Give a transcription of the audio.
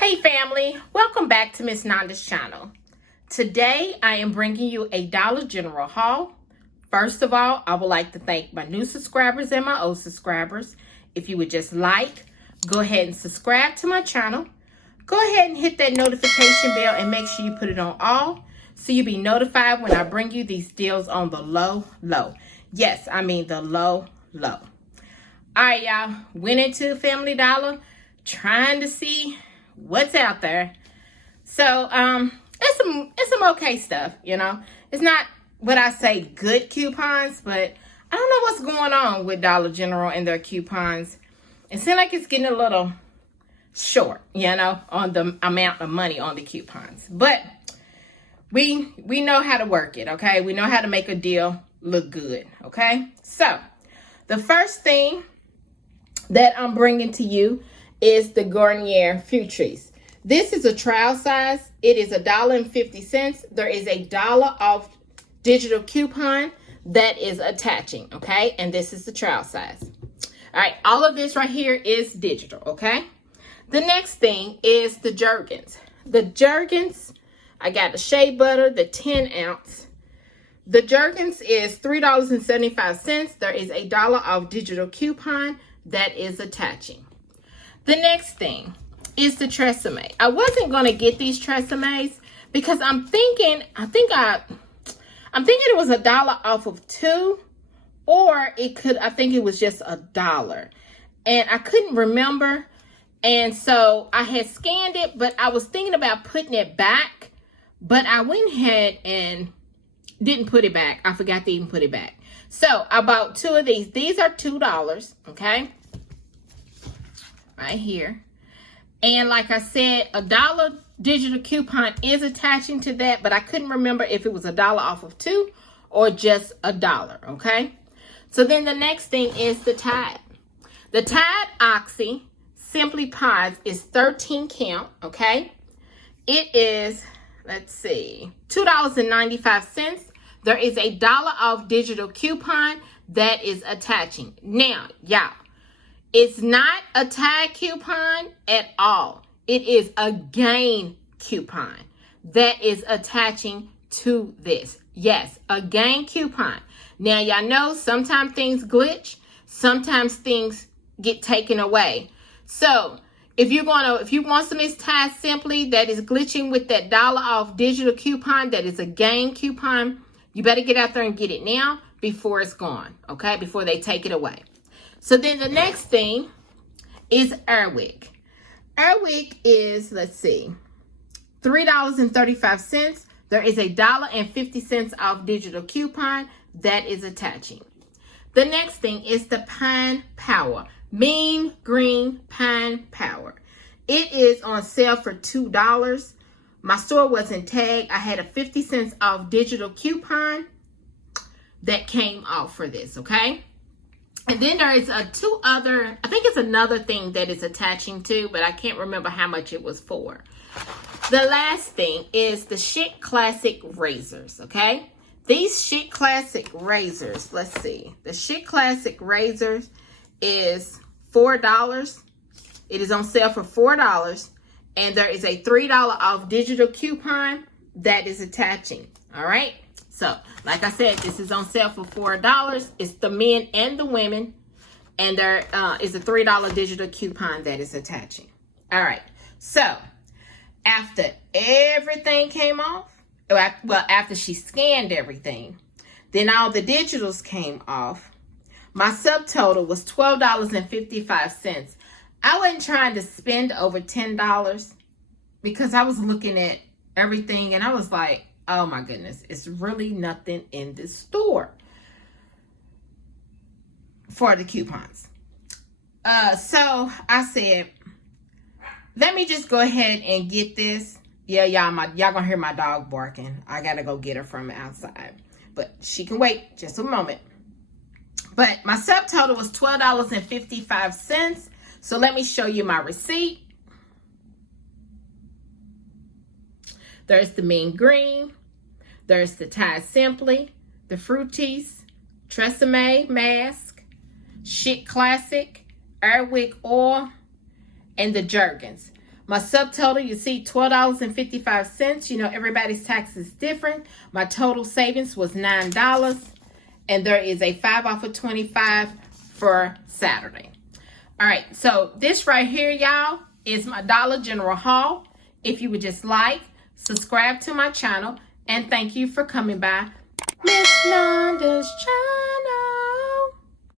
Hey family, welcome back to Miss Nanda's channel. Today I am bringing you a Dollar General haul. First of all, I would like to thank my new subscribers and my old subscribers. If you would just go ahead and subscribe to my channel. Go ahead and hit that notification bell and make sure you put it on all so you'll be notified when I bring you these deals on the low. Yes, I mean the low. All right, y'all, went into Family Dollar trying to see what's out there. So it's some okay stuff, you know. It's not what I say good coupons, but I don't know what's going on with Dollar General and their coupons. It seems like it's getting a little short, you know, on the amount of money on the coupons. But we know how to work it, okay? We know how to make a deal look good, okay? So the first thing that I'm bringing to you is the Garnier Fructis. This is a trial size. It is $1.50. There is a $1 off digital coupon that is attaching, okay? And this is the trial size. All right, all of this right here is digital, okay? The next thing is the Jergens. The Jergens, I got the shea butter, the 10 ounce. The Jergens is $3.75. There is a $1 off digital coupon that is attaching. The next thing is the Tresemmes. I wasn't going to get these Tresemmes because I'm thinking it was $1 off of 2, or I think it was just $1. And I couldn't remember. And so I had scanned it, but I was thinking about putting it back, but I went ahead and didn't put it back. I forgot to even put it back. So I bought 2 of these. These are $2, okay? Right here. And like I said, $1 digital coupon is attaching to that, but I couldn't remember if it was $1 off of 2 or just $1, okay? So then the next thing is the Tide. The Tide Oxy Simply Pods is 13 count, okay? It is, let's see, $2.95. There is a $1 off digital coupon that is attaching. Now, y'all, it's not a Tide coupon at all. It is a gain coupon that is attaching to this. Yes, a gain coupon. Now, y'all know sometimes things glitch. Sometimes things get taken away. So, if you want some of this Tide Simply that is glitching with that $1 off digital coupon that is a gain coupon, you better get out there and get it now before it's gone, okay? Before they take it away. So then the next thing is Airwick. Airwick is, let's see, $3.35. There is a $1.50 off digital coupon that is attaching. The next thing is the Pine Power. Mean Green Pine Power. It is on sale for $2. My store wasn't tagged. I had a 50 cents off digital coupon that came off for this, okay? And then there is I think it's another thing that is attaching to, but I can't remember how much it was for. The last thing is the Chic Classic razors, okay? These Chic Classic razors, let's see. The Chic Classic razors is $4. It is on sale for $4. And there is a $3 off digital coupon that is attaching, all right? So, like I said, this is on sale for $4. It's the men and the women. And there is a $3 digital coupon that is attaching. All right. So, after everything came off, well, after she scanned everything, then all the digitals came off. My subtotal was $12.55. I wasn't trying to spend over $10 because I was looking at everything and I was like, oh my goodness, it's really nothing in this store for the coupons. So I said, let me just go ahead and get this. Yeah, y'all gonna hear my dog barking. I gotta go get her from outside, but she can wait just a moment. But my subtotal was $12.55. So let me show you my receipt. There's the Mean Green. There's the Tide Simply, the Fructis, Tresemmes mask, Chic Classic, Airwick oil, and the Jergens. My subtotal, you see $12.55. You know, everybody's tax is different. My total savings was $9. And there is a 5 off of 25 for Saturday. All right, so this right here, y'all, is my Dollar General haul. If you would just like, subscribe to my channel, and thank you for coming by Miss Nanda's channel.